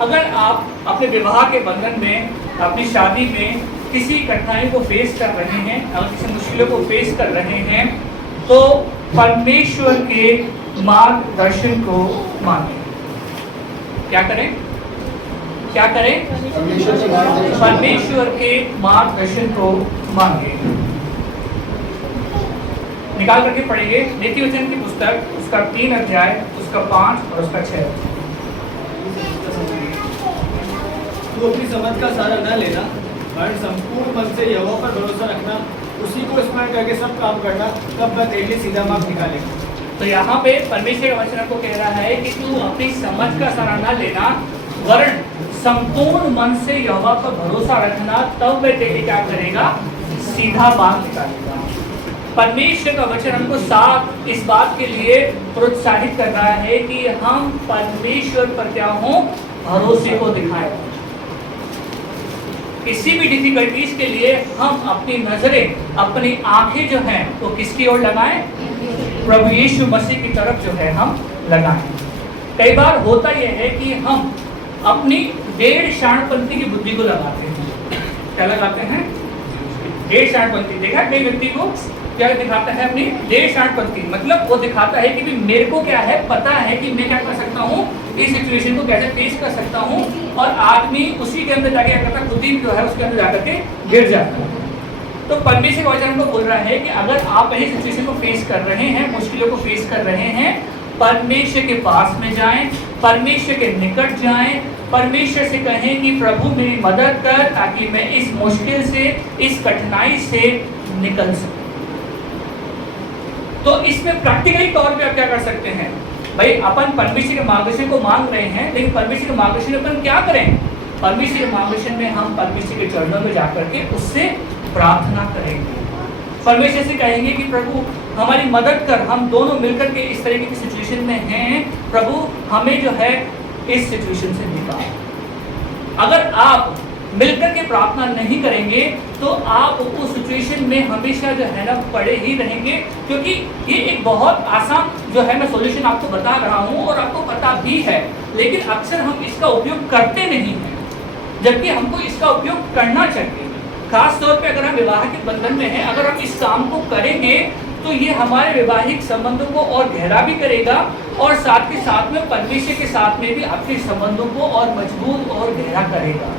अगर आप अपने विवाह के बंधन में, अपनी शादी में किसी कठिनाई को फेस कर रहे हैं, अगर किसी मुश्किलों को फेस कर रहे हैं, तो परमेश्वर के मार्गदर्शन को मांगे। क्या करें? क्या करें? परमेश्वर के मार्गदर्शन को मांगे। निकाल करके पढ़ेंगे नीति वचन की पुस्तक, उसका 3 अध्याय, उसका 5 और उसका 6। तू अपनी समझ का सहारा न लेना, वरन संपूर्ण मन से यहोवा पर भरोसा रखना, उसी को स्मरण करके सब काम करना, तब वह तेरे लिए सीधा मार्ग निकालेगा। तो यहाँ पे परमेश्वर का वचन आपको कह रहा है कि तू अपनी समझ का सहारा न लेना, वरन संपूर्ण मन से यहोवा पर भरोसा रखना, तब वह तेरे क्या करेगा? सीधा मार्ग निकालेगा। परमेश्वर का वचन हमको साफ इस बात के लिए प्रोत्साहित कर रहा है कि हम परमेश्वर पर क्या हो? भरोसे को दिखाएं। किसी भी डिफिकल्टीज के लिए हम अपनी नजरें, अपनी आंखें जो हैं वो किसकी ओर लगाएं? प्रभु यीशु मसीह की तरफ जो है हम लगाएं। कई बार होता यह है कि हम अपनी डेढ़ शाणपंथी की बुद्धि को लगाते हैं। क्या लगाते हैं? डेढ़ शाणपंथी। देखा कई व्यक्ति को क्या दिखाता है? अपनी डेढ़ शाणपंथी, मतलब वो दिखाता है कि भी मेरे को क्या है, पता है कि मैं क्या कर सकता हूँ, इस सिचुएशन को कैसे फेस कर सकता हूँ, और आदमी उसी के अंदर जाके क्या करता है? खुद ही जो है उसके अंदर जाकर के गिर जाता है। तो परमेश्वर का वचन हमको बोल रहा है कि अगर आप इस सिचुएशन को फेस कर रहे हैं, मुश्किलों को फेस कर रहे हैं, परमेश्वर के पास में जाएं, परमेश्वर के निकट जाएं, परमेश्वर से कहें कि प्रभु मेरी मदद कर, ताकि मैं इस मुश्किल से, इस कठिनाई से निकल सकूं। तो इसमें प्रैक्टिकली तौर पे आप क्या कर सकते हैं? भाई अपन परमेश्वर के मार्गदर्शन को मांग रहे हैं, लेकिन परमेश्वर के मार्गदर्शन में अपन क्या करें? परमेश्वर के मार्गदर्शन में हम परमेश्वर के चरणों में जाकर के उससे प्रार्थना करेंगे। परमेश्वर से कहेंगे कि प्रभु हमारी मदद कर, हम दोनों मिलकर के इस तरीके की सिचुएशन में हैं, प्रभु हमें जो है इस सिचुएशन से निकाल। अगर आप मिलकर के प्रार्थना नहीं करेंगे तो आप उस सिचुएशन में हमेशा जो है ना पड़े ही रहेंगे, क्योंकि ये एक बहुत आसान जो है मैं सॉल्यूशन आपको बता रहा हूँ और आपको पता भी है, लेकिन अक्सर हम इसका उपयोग करते नहीं हैं, जबकि हमको इसका उपयोग करना चाहिए। खास तौर पे अगर हम विवाह के बंधन में हैं, अगर हम इस काम को करेंगे तो ये हमारे वैवाहिक संबंधों को और गहरा भी करेगा, और साथ के साथ में परमेश्वर के साथ में भी आपके संबंधों को और मजबूत और गहरा करेगा।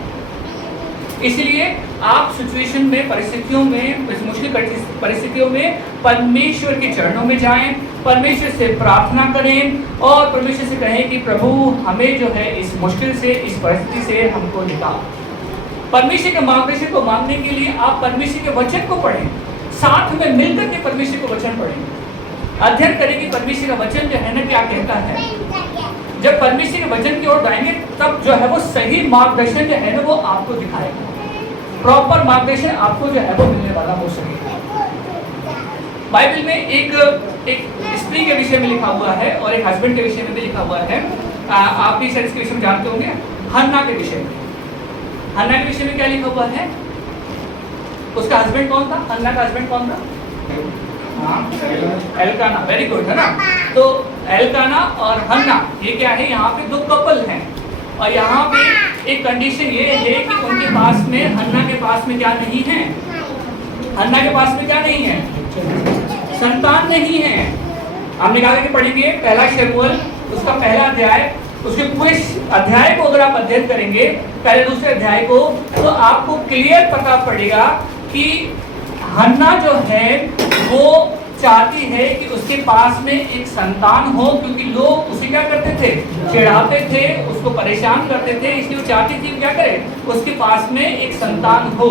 इसलिए आप सिचुएशन में, परिस्थितियों में, मुश्किल परिस्थितियों में परमेश्वर के चरणों में जाएं, परमेश्वर से प्रार्थना करें और परमेश्वर से कहें कि प्रभु हमें जो है इस मुश्किल से, इस परिस्थिति से हमको निकाल। परमेश्वर के मार्गदर्शन को मांगने के लिए आप परमेश्वर के वचन को पढ़ें, साथ में मिलकर के परमेश्वर को वचन पढ़ें, अध्ययन करें कि परमेश्वर का वचन जो है ना क्या कहता है। जब परमेश्वर के वचन की ओर जाएंगे तब जो है वो सही मार्गदर्शन जो है ना वो आपको दिखाएगा, प्रॉपर मार्गदर्शन आपको जो है वो मिलने वाला हो सकेगा। बाइबल में एक स्त्री के विषय में लिखा हुआ है और एक हस्बैंड के विषय में भी लिखा हुआ है। आप भी शायद इसके विषय में जानते होंगे। हन्ना के विषय में, हन्ना के विषय में क्या लिखा हुआ है? उसका हस्बैंड कौन था? हन्ना का हस्बैंड कौन था? एल्काना। वेरी गुड, है ना। तो एल्काना और हन्ना ये क्या है? यहाँ पे 2 कपल हैं, और यहाँ पे एक कंडीशन ये है कि उनके पास में, हन्ना के पास में क्या नहीं है? हन्ना के पास में क्या नहीं है? संतान नहीं है। हम निकाल के पढ़ेंगे पहला शमूएल, उसका पहला अध्याय, उसके पूरे अध्याय को अगर आप अध्ययन करेंगे, पहले दूसरे अध्याय को, तो आपको क्लियर पता पड़ेगा कि हन्ना जो है वो चाहती है कि उसके पास में एक संतान हो, क्योंकि लोग उसे क्या करते थे? चिढ़ाते थे, उसको परेशान करते थे, इसलिए वो चाहती थी क्या करे? उसके पास में एक संतान हो।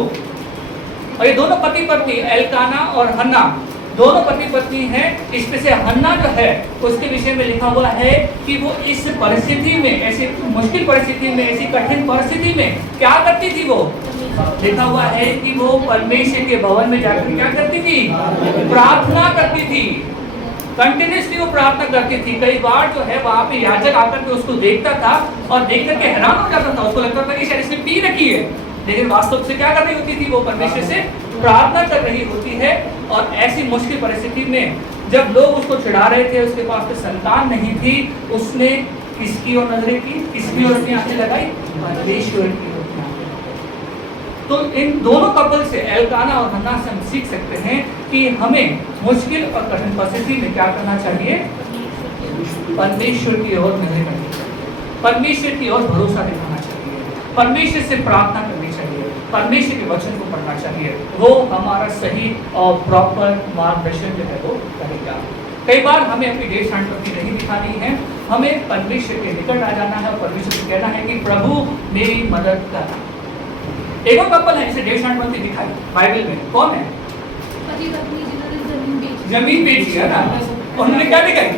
और ये दोनों पति पत्नी, एल्काना और हन्ना, दोनों पति पत्नी हैं। इसमें से हन्ना जो है उसके विषय में लिखा हुआ है कि वो इस परिस्थिति में, ऐसी मुश्किल परिस्थिति में, ऐसी कठिन परिस्थिति में क्या करती थी? वो लिखा हुआ है कि वो परमेश्वर के भवन में जाकर क्या करती थी? प्रार्थना करती थी। कंटिन्यूसली वो प्रार्थना करती थी। कई बार जो है वहां पे याजक आकर के उसको देखता था और देख करके हैरान हो जाता था, उसको लगता था कि शायद इसने पी रखी है, लेकिन वास्तव से क्या कर रही होती थी? वो परमेश्वर से प्रार्थना कर रही होती है। और ऐसी मुश्किल परिस्थिति में जब लोग उसको चिढ़ा रहे थे, उसके पास में संतान नहीं थी, उसने किसकी ओर नजरें की, किसकी ओर अपनी आंखें लगाई, परमेश्वर की ओर अपनी आंखें लगाई। तो इन दोनों कपल से, एल्काना और हन्ना से हम सीख सकते हैं कि हमें मुश्किल और कठिन परिस्थिति में क्या करना चाहिए, परमेश्वर की ओर नजरें करनी चाहिए, परमेश्वर की ओर भरोसा दिखाना चाहिए, परमेश्वर से प्रार्थना करनी चाहिए, परमेश्वर के वचन को पढ़ना चाहिए। वो हमारा सही और प्रॉपर मार्गदर्शन जो है वो करेगा। कई बार हमें अपनी देश शांति नहीं दिखानी है, हमें परमेश्वर के निकट आ जाना है और परमेश्वर से कहना है कि प्रभु मेरी मदद कर। एक और कपल है जिसे देश शांति दिखाई बाइबल में, कौन है? पति पत्नी जिन्होंने जमीन बेची है ना, उन्होंने क्या दिखाई?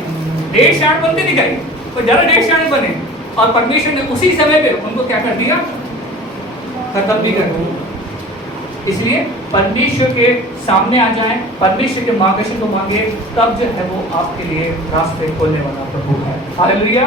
देश शांति दिखाई। तो जरा देश शांत बने और परमेश्वर ने उसी समय पे उनको क्या कर दिया, खत्म भी कर दिया। इसलिए परमेश्वर के सामने आ जाएं, परमेश्वर के मार्गदर्शन को मांगे, तब जो है वो आपके लिए रास्ते खोलने वाला प्रभु है। हालेलुया।